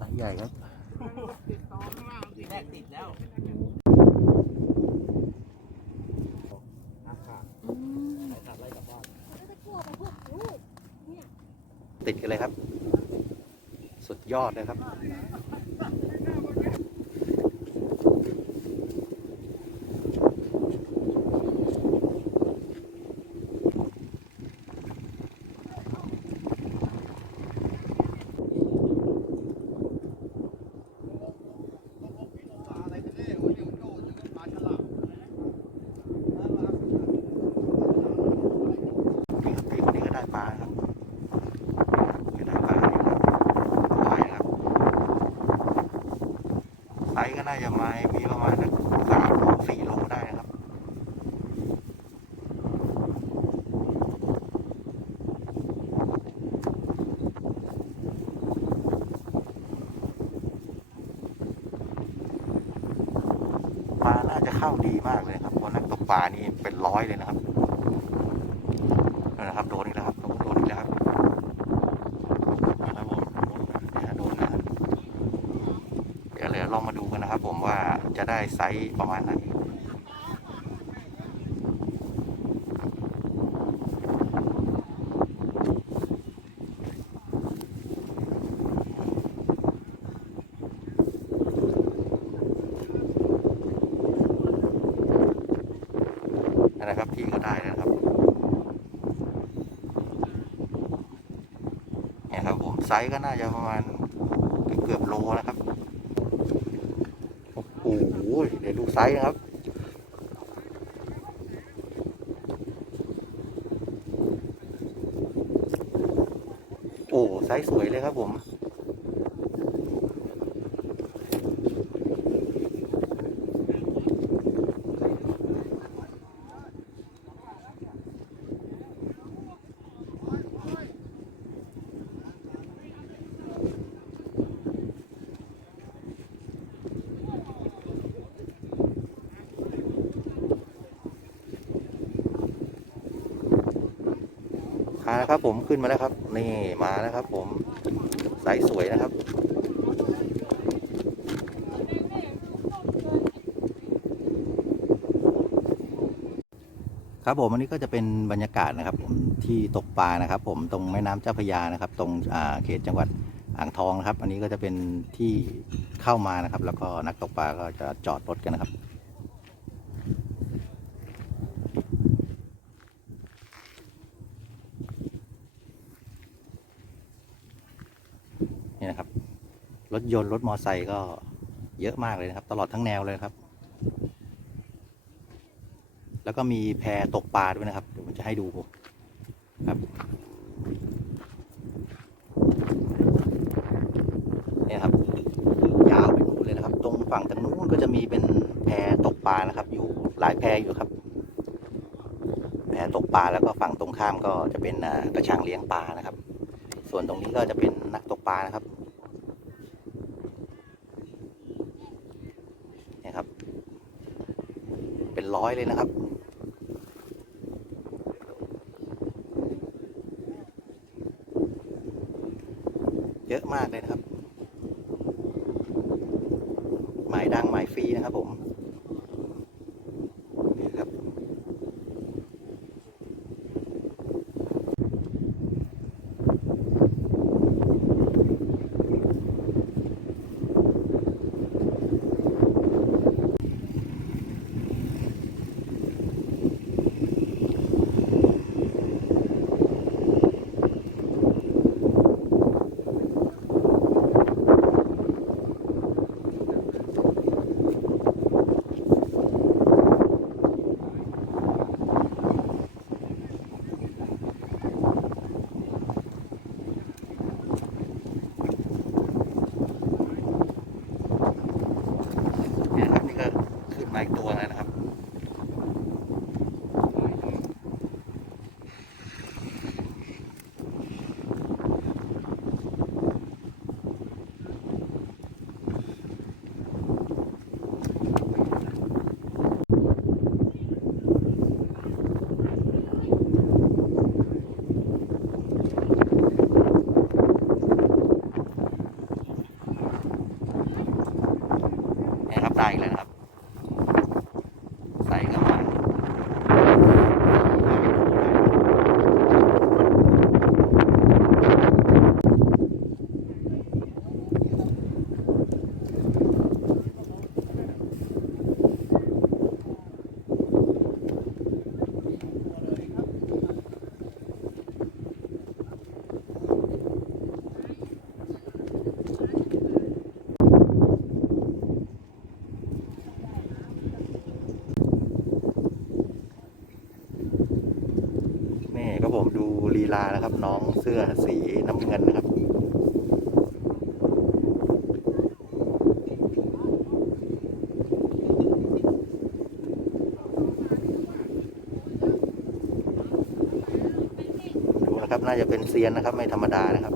สายใหญ่ครับแรกติดแล้วติดกันเลยครับ สุดยอดเลยครับ นี่ครับพี่คนนี้ก็ได้ปลาครับก็ได้ปลาอยู่ครับปลาครับไซส์ก็น่าจะมามีประมาณสักสามโลสี่โลได้นะครับ ปลาน่าจะ เข้าดีมากเลยครับคนนักตกปลานี่เป็นร้อยเลยนะครับนะครับโดนอีกแล้วครับโดนอีกแล้วครับนะครับผมโดนนะครับเดี๋ยวเลยลองมาดูกันนะครับ ผมว่าจะได้ไซส์ประมาณไหนนะครับพี่ก็ได้แล้วนะครับ เนี่ยครับผม ไซส์ก็น่าจะประมาณเกือบโลนะครับ โอ้โห เดี๋ยวดูไซส์นะครับ โอ้ไซส์สวยเลยครับผม มาแล้วครับผมขึ้นมาแล้วครับ นี่มาแล้วครับ ผมไซส์สวยนะครับครับผมอันนี้ก็จะเป็นบรรยากาศนะครับผมที่ตกปลานะครับ ผมตรงแม่น้ำเจ้าพระยานะครับ ตรงเขตจังหวัดอ่างทองนะครับ อันนี้ก็จะเป็นที่เข้ามานะครับ แล้วก็นักตกปลาก็จะจอดรถกันนะครับ นี่นะครับ รถยนต์รถมอไซค์ก็เยอะมากเลยนะครับ ตลอดทั้งแนวเลยครับ แล้วก็มีแพตกปลาด้วยนะครับเดี๋ยวผมจะให้ดูครับเนี่ยครับ ยาวไปนู่นเลยนะครับ ตรงฝั่งทางนู้นก็จะมีเป็นแพตกปลานะครับ อยู่หลายแพอยู่ครับ แพตกปลาแล้วก็ฝั่งตรงข้ามก็จะเป็นกระชังเลี้ยงปลานะครับ ส่วนตรงนี้ก็จะเป็นนักตกปลานะครับ เนี่ยครับ เป็นร้อยเลยนะครับ เยอะมากเลยนะครับ หมายดังหมายฟรีนะครับผมนี่ครับ น ลีลานะครับ น้องเสื้อสีน้ำเงินนะครับ ดูนะครับน่าจะเป็นเซียนนะครับ ไม่ธรรมดานะครับ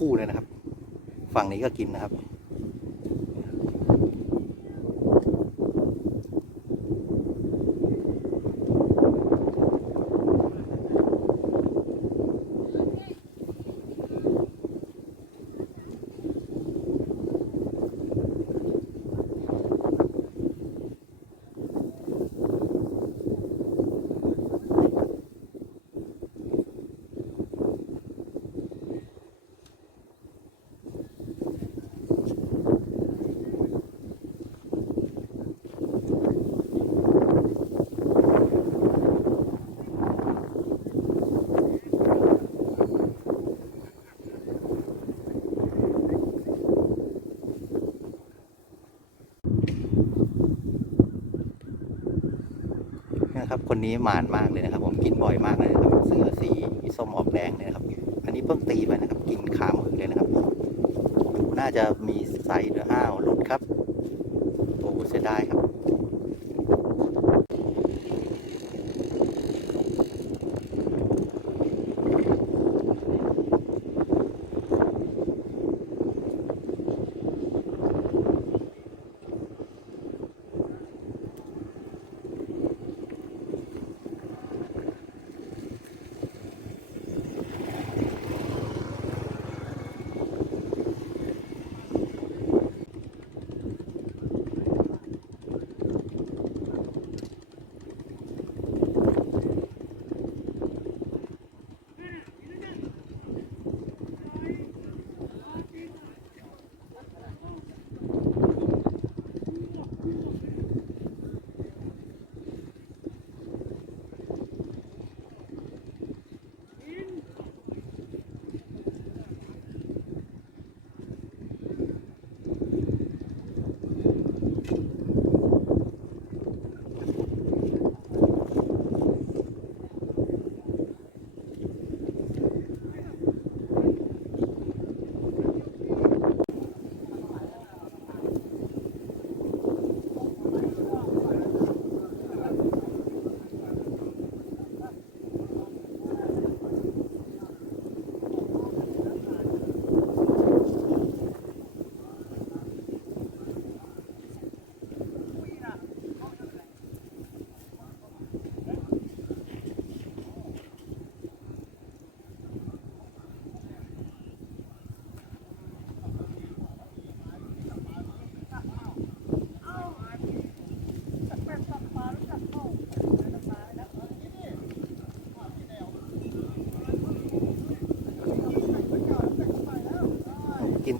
คู่เลยนะครับ ฝั่งนี้ก็กินนะครับ นะครับ คนนี้หมานมากเลยนะครับ ผมกินบ่อยมากเลยนะครับเสือสีส้มออกแดงเนี่ยนะครับ อันนี้เพิ่งตีไปนะครับ กินขามือเลยนะครับ น่าจะมีไซส์ด้วยอ้าวหลุดครับโอ้เสียดายครับ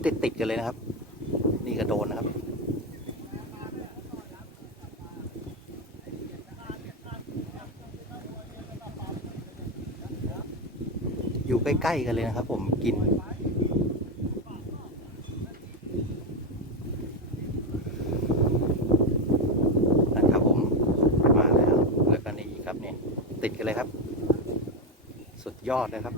ติดติดกันเลยนะครับ นี่ก็โดนนะครับ อยู่ใกล้ๆกันเลยนะครับ ผมกินนะครับผมมาแล้วแล้วก็นี่ครับนี่ติดกันเลยครับ สุดยอดเลยครับ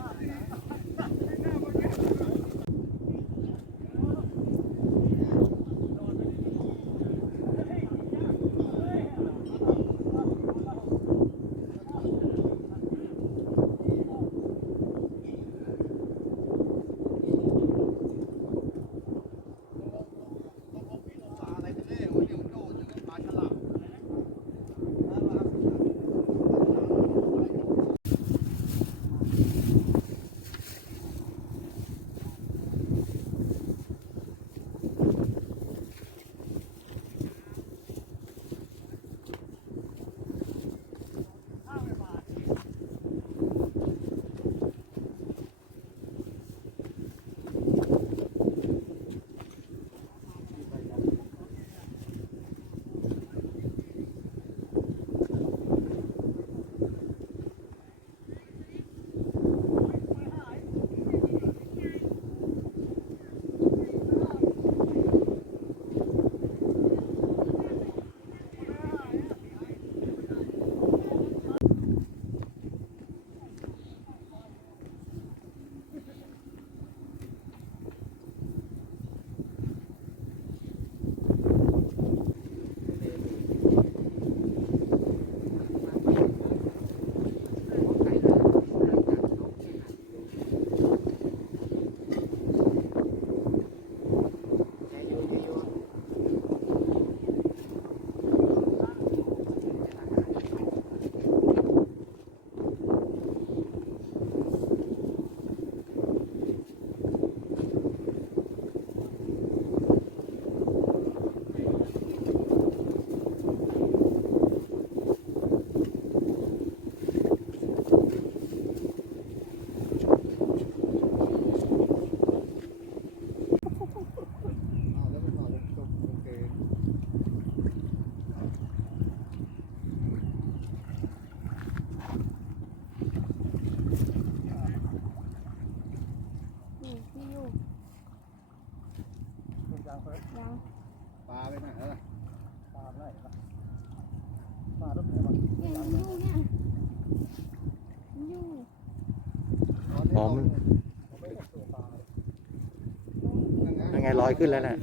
ลอยขึ้นแล้วน่ะ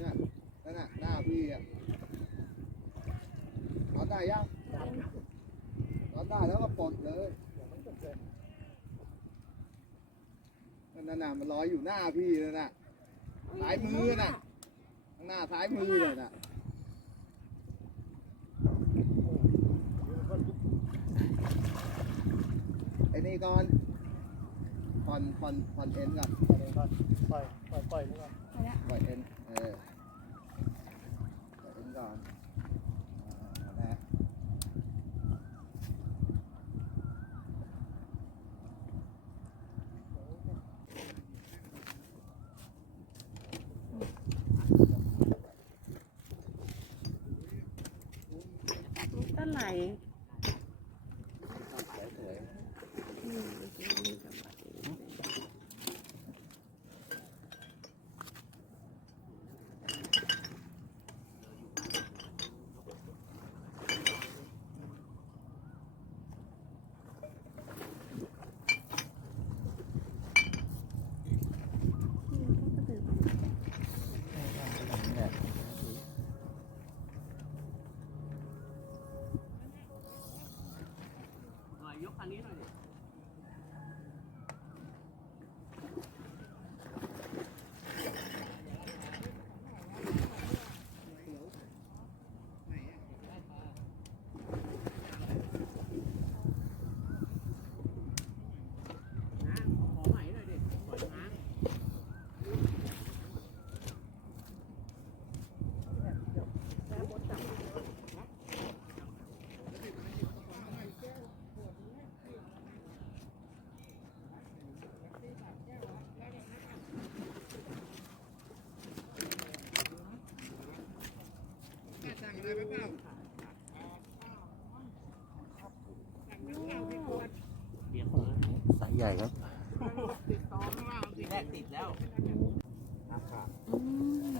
นั่นน่ะหน้าพี่อะนอนได้ยังนอนได้แล้วก็ปลดเลยนั่นน่ะมันลอยอยู่หน้าพี่เลยน่ะซ้ายมือน่ะข้างหน้าซ้ายมือเลยน่ะไอ้นี่ก่อนผ่อนผ่อนผ่อนเอ็นก่อน ปล่อนปล่อยปล่อยปล่อยนี่ก่อน ปล่อยเอ็นเออปล่อยเอ็นก่อนอ่านะ ต้นไหน สวย อืม หน่อยยกคันนี้หน่อยดิ สายใหญ่ครับทีแรกติดแล้วอืม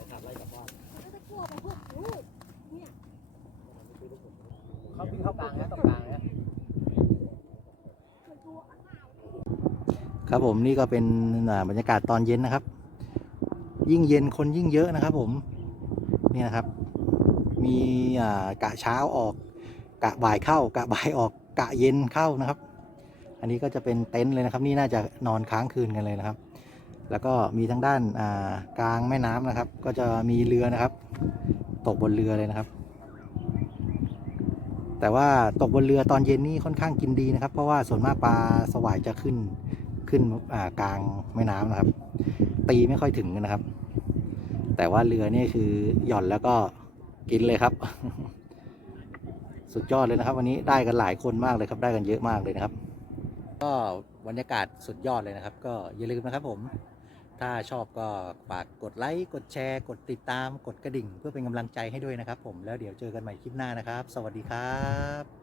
เขาวิ่งเข้ากลางนะตรงกลางนะครับผมนี่ก็เป็นอ่าบรรยากาศตอนเย็นนะครับ ยิ่งเย็นคนยิ่งเยอะนะครับ ผมนี่นะครับ มีอ่ากะเช้าออก กะบ่ายเข้ากะบ่ายออกกะเย็นเข้านะครับ อันนี้ก็จะเป็นเต็นท์เลยนะครับ นี่น่าจะนอนค้างคืนกันเลยนะครับ แล้วก็มีทั้งด้านกลางแม่น้ำนะครับ ก็จะมีเรือนะครับ ตกบนเรือเลยนะครับ แต่ว่าตกบนเรือตอนเย็นนี่ค่อนข้างกินดีนะครับ เพราะว่าส่วนมากปลาสวายจะขึ้นขึ้นกลางแม่น้ำนะครับ ตีไม่ค่อยถึงนะครับ แต่ว่าเรือนี่คือหย่อนแล้วก็กินเลยครับ สุดยอดเลยนะครับ วันนี้ได้กันหลายคนมากเลยครับ ได้กันเยอะมากเลยนะครับ ก็บรรยากาศสุดยอดเลยนะครับ ก็อย่าลืมนะครับผม ถ้าชอบก็ฝากกดไลค์ กดแชร์ กดติดตาม กดกระดิ่ง เพื่อเป็นกำลังใจให้ด้วยนะครับผม แล้วเดี๋ยวเจอกันใหม่คลิปหน้านะครับ สวัสดีครับ